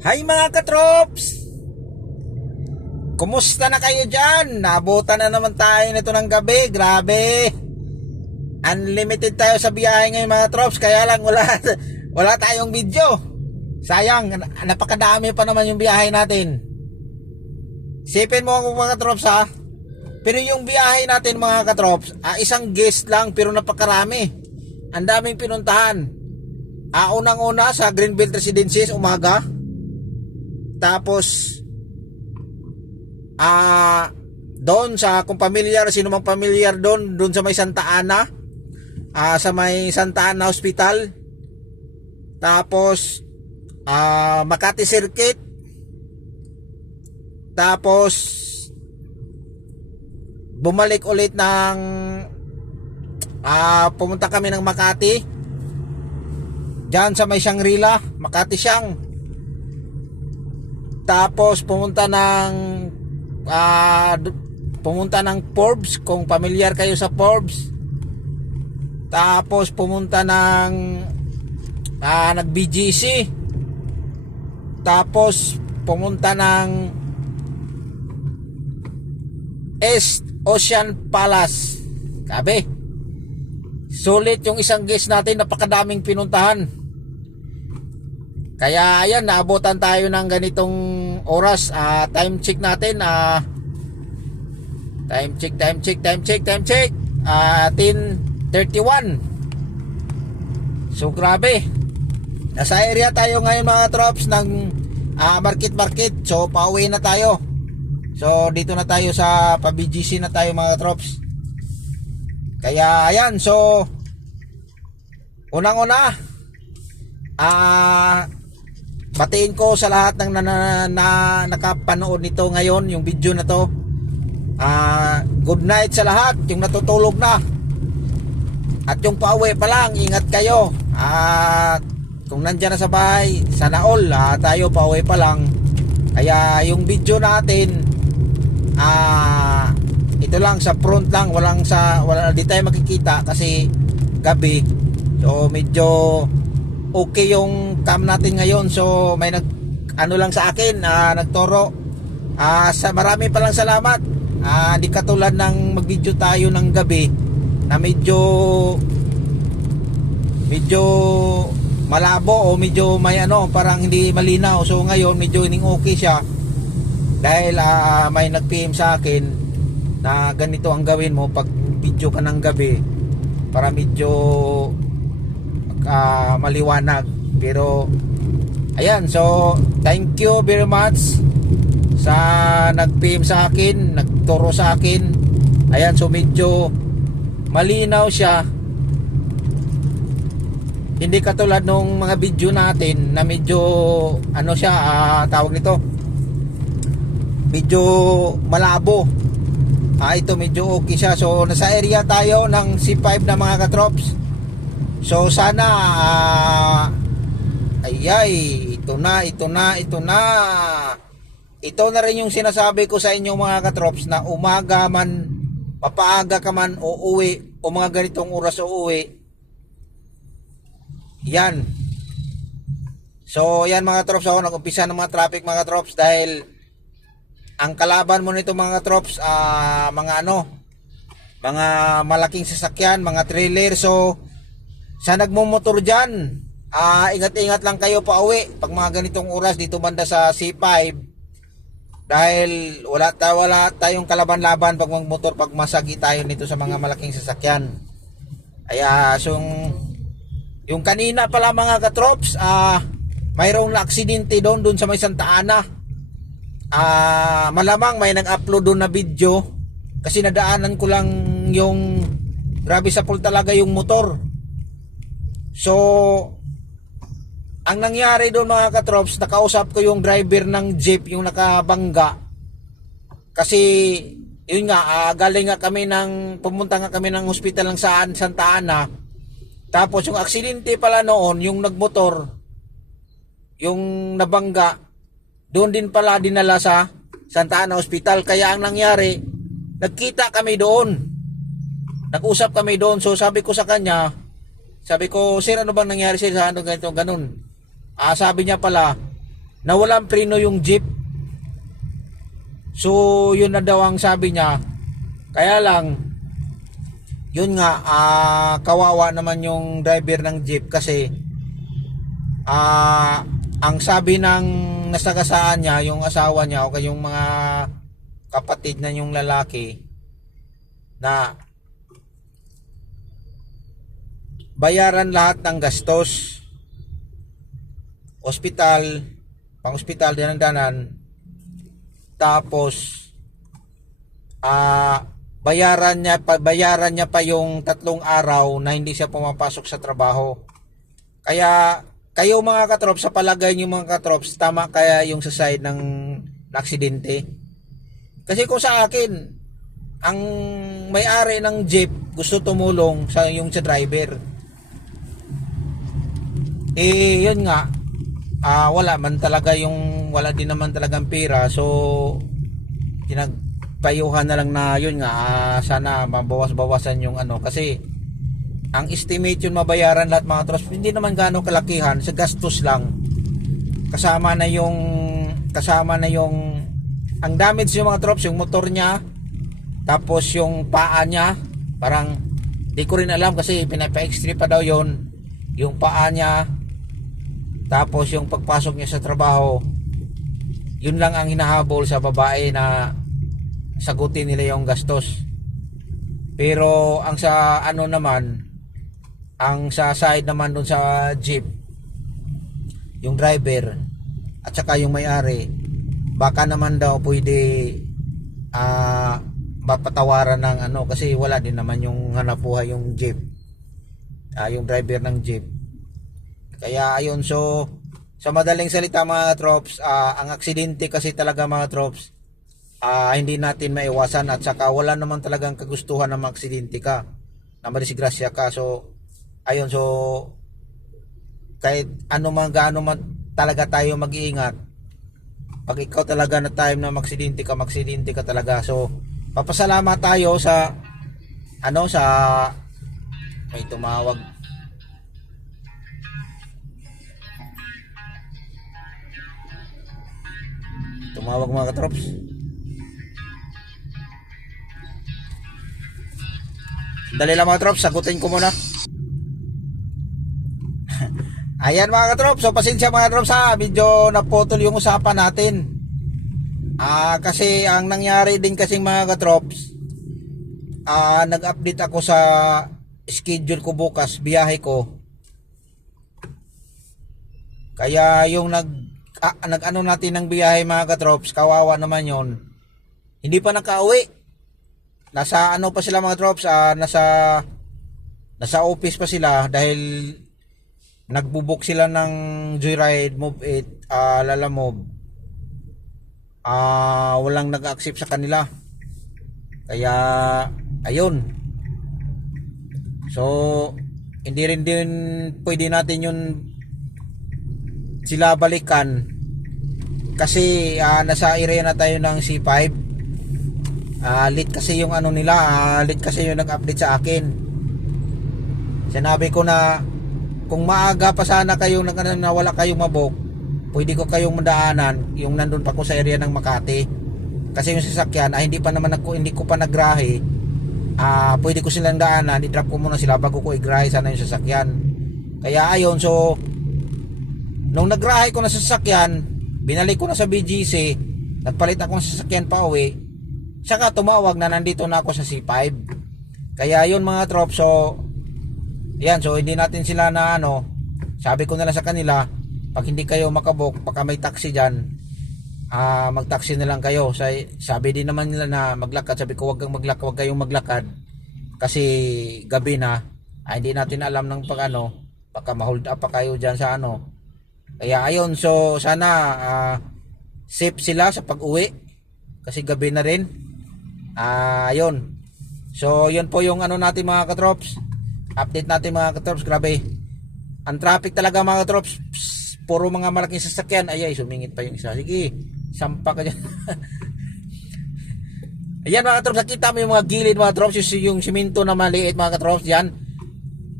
Hi mga katrops! Kumusta na kayo dyan? Nabutan na naman tayo nito ng gabi. Grabe! Unlimited tayo sa biyahe ngayon mga trops. Kaya lang wala, wala tayong video. Sayang, na- napakadami pa naman yung biyahe natin. Sipin mo ako mga katrops ha. Pero yung biyahe natin mga katrops, ah, isang guest lang pero napakarami. Ang daming pinuntahan. Ah, unang-una sa Greenbelt Residences umaga. Tapos ah doon sa kung familiar sino mang familiar doon doon sa may Santa Ana ah sa may Santa Ana Hospital. Tapos ah Makati Circuit. Tapos bumalik ulit ng ah pumunta kami ng Makati. Diyan sa may Shangri-La, Makati Siyang. Tapos pumunta ng d- pumunta ng Forbes kung familiar kayo sa Forbes. Tapos pumunta ng ah, nag BGC. Tapos pumunta ng East Ocean Palace. Kabe. Sulit yung isang guest natin, napakadaming pinuntahan. Kaya ayan, naabutan tayo ng ganitong oras. Ah, time check natin. Ah, time check, time check, time check, time check. Ah, 10.31. So grabe. Nasa area tayo ngayon mga trops ng ah, market market. So pauwi na tayo. So dito na tayo sa pa-BGC na tayo mga trops. Kaya ayan, so unang-una ah batiin ko sa lahat ng na, na, na nakapanood nito ngayon yung video na to. Ah, good night sa lahat, yung natutulog na. At yung pauwi pa lang, ingat kayo. At kung nandyan na sa bahay, sana all, ah, tayo pauwi pa lang. Kaya yung video natin, ah, ito lang sa front lang, walang sa, wala, di tayo makikita kasi gabi. So medyo okay yung cam natin ngayon. So may nag, ano lang sa akin, ah, nagturo. Ah, sa marami pa lang salamat. Ah, di katulad ng mag-video tayo ng gabi na medyo medyo malabo o medyo may ano parang hindi malinaw so ngayon medyo ining okay siya dahil ah, may nag-PM sa akin na ganito ang gawin mo pag video ka ng gabi para medyo ah, maliwanag. Pero ayan so thank you very much sa nag-PM sa akin nagturo sa akin. Ayan so medyo malinaw siya. Hindi katulad nung mga video natin na medyo ano siya ah, tawag nito. Medyo malabo. Ah, ito medyo okay siya. So nasa area tayo ng C5 na mga katrops so sana ah, ay ay ito na ito na ito na. Ito na rin yung sinasabi ko sa inyo mga katrops na umaga man mapaaga ka man o uwi o mga ganitong oras o uwi yan. So yan mga trops ako nag-umpisa ng mga traffic mga trops dahil ang kalaban mo nito mga trops ah, mga ano mga malaking sasakyan mga trailer. So sa nagmumotor dyan ah, ingat-ingat lang kayo pa uwi. Pag mga ganitong oras dito banda sa C5 dahil wala, ta, wala tayong kalaban-laban pag magmotor pag masagi tayo nito sa mga malaking sasakyan. Kaya so yung, yung kanina pala mga katrops ah, mayroong na aksidente doon doon sa may Santa Ana. Ah malamang may nag-upload doon na video kasi nadaanan ko lang yung grabe sa pool talaga yung motor so ang nangyari doon mga katrops nakausap ko yung driver ng jeep yung nakabangga kasi yun nga ah, galing nga kami ng pumunta nga kami ng hospital ng saan Santa Ana tapos yung aksidente pala noon yung nagmotor yung nabangga doon din pala dinala sa Santa Ana Hospital. Kaya ang nangyari, nagkita kami doon. Nag-usap kami doon. So sabi ko sa kanya, sabi ko, sir ano bang nangyari sir sa ano ganito, ganun. Ah, sabi niya pala, na walang preno yung jeep. So, yun na daw ang sabi niya. Kaya lang, yun nga, ah, kawawa naman yung driver ng jeep kasi ah, ang sabi ng nasagasaan niya, yung asawa niya o yung mga kapatid na yung lalaki na bayaran lahat ng gastos. Ospital pang ospital din ang danan. Tapos ah bayaran niya pa bayaran niya pa yung tatlong araw na hindi siya pumapasok sa trabaho. Kaya kayo mga katrops sa palagay niyo mga katrops tama kaya yung sa side ng aksidente? Kasi kung sa akin ang may-ari ng jeep gusto tumulong sa yung sa driver eh yun nga. Ah wala man talaga yung wala din naman talagang pera. So pinagpayuhan na lang na yun nga. Ah, sana mabawas-bawasan yung ano. Kasi ang estimate yun mabayaran lahat mga trust hindi naman gaano kalakihan. Sa gastos lang. Kasama na yung kasama na yung ang damage yung mga drops yung motor niya. Tapos yung paa niya. Parang di ko rin alam kasi pinapa-extra pa daw yon yung paa niya tapos yung pagpasok niya sa trabaho yun lang ang hinahabol sa babae na sagutin nila yung gastos. Pero ang sa ano naman ang sa side naman dun sa jeep yung driver at saka yung may-ari baka naman daw pwede ah mapatawaran ng ano kasi wala din naman yung hanap buhay yung jeep ah, yung driver ng jeep kaya ayun so sa madaling salita mga trops ah, ang aksidente kasi talaga mga trops ah, hindi natin maiwasan at saka wala naman talagang kagustuhan na maksidente ka na madisgrasya ka. So ayun so kahit ano man gaano man talaga tayo mag-iingat pag ikaw talaga na time na maksidente ka maksidente ka talaga. So papasalamat tayo sa ano sa may tumawag tumawag mga katrops dali lang mga trops sagutin ko muna Ayan mga katrops, so pasensya mga katrops ha, medyo naputol yung usapan natin. Ah, kasi ang nangyari din kasi mga katrops, ah, nag-update ako sa schedule ko bukas, biyahe ko. Kaya yung nag ah, nag-ano natin ng biyahe mga katrops, kawawa naman yon. Hindi pa nakauwi. Nasa ano pa sila mga trops, ah, nasa nasa office pa sila dahil nagbubuk sila ng Joyride, Move It, uh, Lala Move. Ah, walang nag-accept sa kanila. Kaya ayun. So hindi rin din pwede natin yun sila balikan kasi ah, nasa area na tayo ng C5 Ah, late kasi yung ano nila ah, late kasi yung nag-update sa akin sinabi ko na kung maaga pa sana kayo na kayong mabok, pwede ko kayong madaanan yung nandun pa ko sa area ng Makati. Kasi yung sasakyan ay hindi pa naman ako hindi ko pa nagrahe. Ah, pwede ko silang daanan, i-drop ko muna sila bago ko i-grahe sana yung sasakyan. Kaya ayon so nung nagrahe ko na sa sasakyan, binalik ko na sa BGC, nagpalit ako ng sasakyan pa uwi. Saka tumawag na nandito na ako sa C5. Kaya yun mga trop so yan, so hindi natin sila na ano, sabi ko na lang sa kanila, pag hindi kayo makabok, baka may taxi dyan, ah mag-taxi na lang kayo. Sa, sabi din naman nila na maglakad, sabi ko wag maglakad, wag kayong maglakad kasi gabi na, ah, hindi natin alam ng pag ano, baka ma-hold up pa kayo dyan sa ano. Kaya ayun, so sana ah, safe sila sa pag-uwi. Kasi gabi na rin. Ah, ayun. So, yun po yung ano natin mga katrops. Update natin mga katrops. Grabe. Ang traffic talaga mga katrops. Psst, puro mga malaking sasakyan. Ay ay sumingit pa yung isa. Sige sampa ka dyan. Ayan mga katrops. Nakita mo yung mga gilid mga katrops. Yung, yung siminto na maliit mga katrops. Yan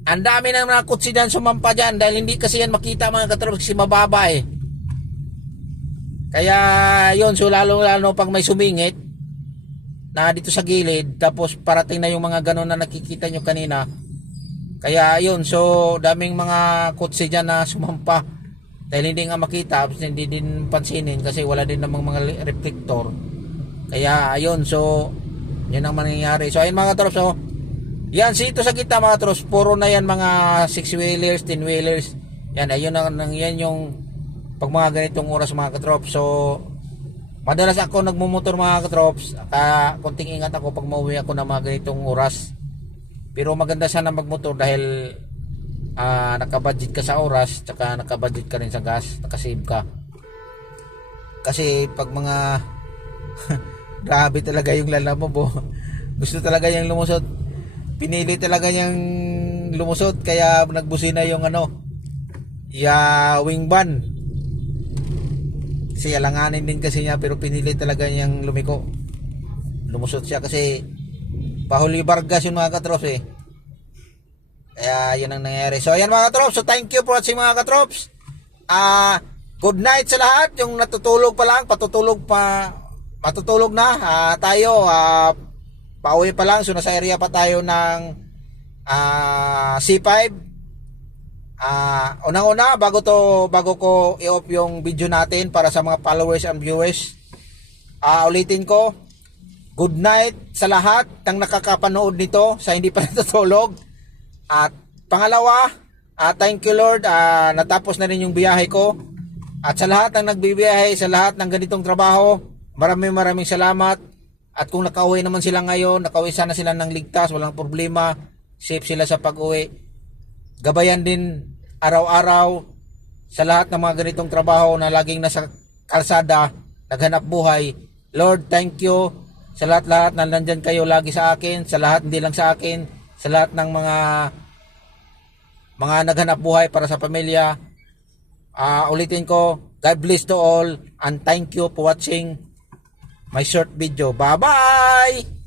ang dami ng mga kutsi dyan sumampa dyan dahil hindi kasi yan makita mga katrops kasi mababa eh Kaya yun, so lalo lalo pag may sumingit na dito sa gilid, tapos parating na yung mga ganon na nakikita nyo kanina. Kaya yun, so daming mga kotse dyan na sumampa. Dahil hindi nga makita, hindi din pansinin kasi wala din namang mga reflector. Kaya ayun, so yun ang mangyayari. So ayun mga trops, so yan, sito sa kita mga trops, puro na yan mga 6-wheelers, 10-wheelers. Yan, ayun ang, yan yung pag mga ganitong oras mga katrops. So, madalas ako nagmumotor mga katrops. Kaya konting ingat ako pag mauwi ako ng mga ganitong oras. Pero maganda sana magmotor dahil ah nakabudget ka sa oras, tsaka nakabudget ka rin sa gas, nakasave ka. Kasi pag mga grabe talaga yung lalaman mo. Gusto talaga yung lumusot. Pinili talaga yung lumusot kaya nagbusina yung ano, ya wing van. Kasi alanganin din kasi niya pero pinili talaga niyang lumiko. Lumusot siya kasi Pahuli Vargas yung mga katrops eh. Kaya yun ang nangyari. So ayan mga katrops. So thank you for watching mga katrops. Ah, good night sa lahat. Yung natutulog pa lang, patutulog pa, matutulog na. Ah, tayo, ah, pauwi pa lang. So nasa area pa tayo ng ah, C5. Ah, unang-una bago to bago ko i-off yung video natin para sa mga followers and viewers. Ah, ulitin ko. Good night sa lahat ng nakakapanood nito sa hindi pa natutulog. At pangalawa, ah, thank you Lord, ah, natapos na rin yung biyahe ko. At sa lahat ng nagbibiyahe, sa lahat ng ganitong trabaho, maraming maraming salamat. At kung nakauwi naman sila ngayon, nakauwi sana sila ng ligtas, walang problema, safe sila sa pag-uwi. Gabayan din araw-araw sa lahat ng mga ganitong trabaho na laging nasa kalsada, naghanap buhay. Lord, thank you sa lahat-lahat na nandyan kayo lagi sa akin, sa lahat hindi lang sa akin, sa lahat ng mga mga naghanap buhay para sa pamilya. Ah, ulitin ko, God bless to all and thank you for watching my short video. Bye-bye!